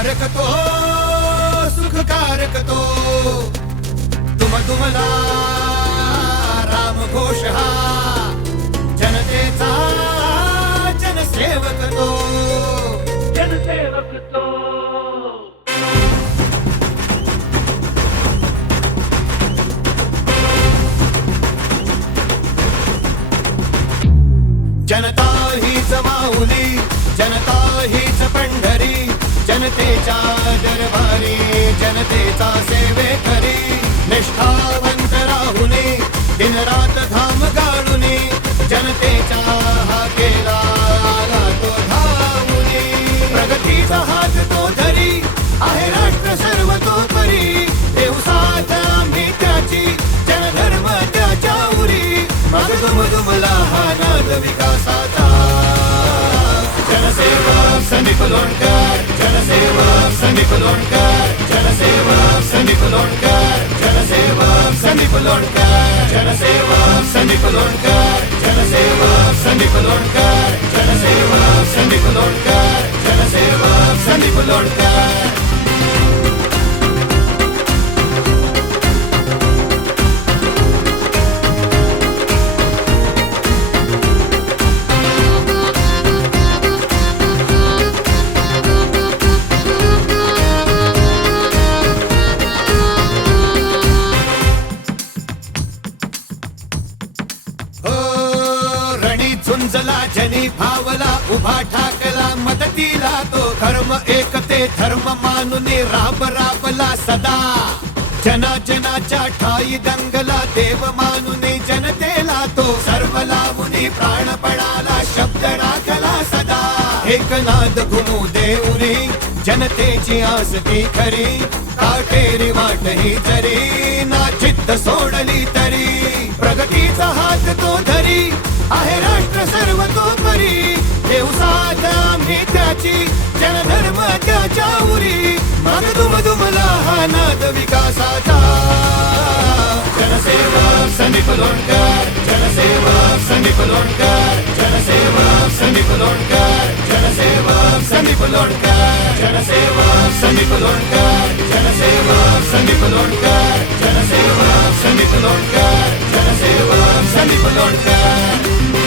सुखकारक तो, सुखकारक तो, तुमला राम घोष हा जनतेचा जनसेवक तो, जनसेवक तो. जनता हीच माऊली, जनता हीच पंढरी, जनतेच्या दरबारी जनतेचा सेवेकरी. निष्ठावंत राहुनी दिन रात धाम गाळुनी, जनतेच्या हाकेला आला तो धावुनी. प्रगतीचा हात तो धरी आहे राष्ट्र सर्व तो परी, देऊ साथ आम्ही त्याची जनधर्म त्याच्या उरी. मग दुमदुमला हा नाद विकासाचा. जनसेवक संदीप लोणकर, जनसेवक संदीप लोणकर, जनसेवक संदीप लोणकर, जनसेवक संदीप लोणकर, जनसेवक संदीप लोणकर, जनसेवक संदीप लोणकर, जनसेवक संदीप लोणकर, जनसेवक संदीप लोणकर. झुंजला जनी भावला उभा ठाकला मदतीला तो. धर्म एकते धर्म मानुनी राब राबला सदा. जना जनाच्या ठाई दंगला देव मानुनी जनतेला तो. सर्व लावुनी प्राण पडाला शब्द राखला सदा. एकनाद घुमू देऊरी जनतेची आस ती खरी. काटेरी वाट ही जरी ना जिद्द सोडली तरी. प्रगतीचा हात तो धरी आहे राष्ट्र सर्व तो परी. देऊ साथ आम्ही त्याची जनधर्म त्याच्या उरी. मग दुमदुमला हा नाद विकासाचा. जनसेवक संदीप लोणकर, जनसेवक संदीप लोणकर, जनसेवक संदीप लोणकर, जनसेवक संदीप लोणकर, जनसेवक संदीप लोणकर, जनसेवक संदीप लोणकर, जनसेवक संदीप लोणकर, जनसेवक संदीप लोणकर.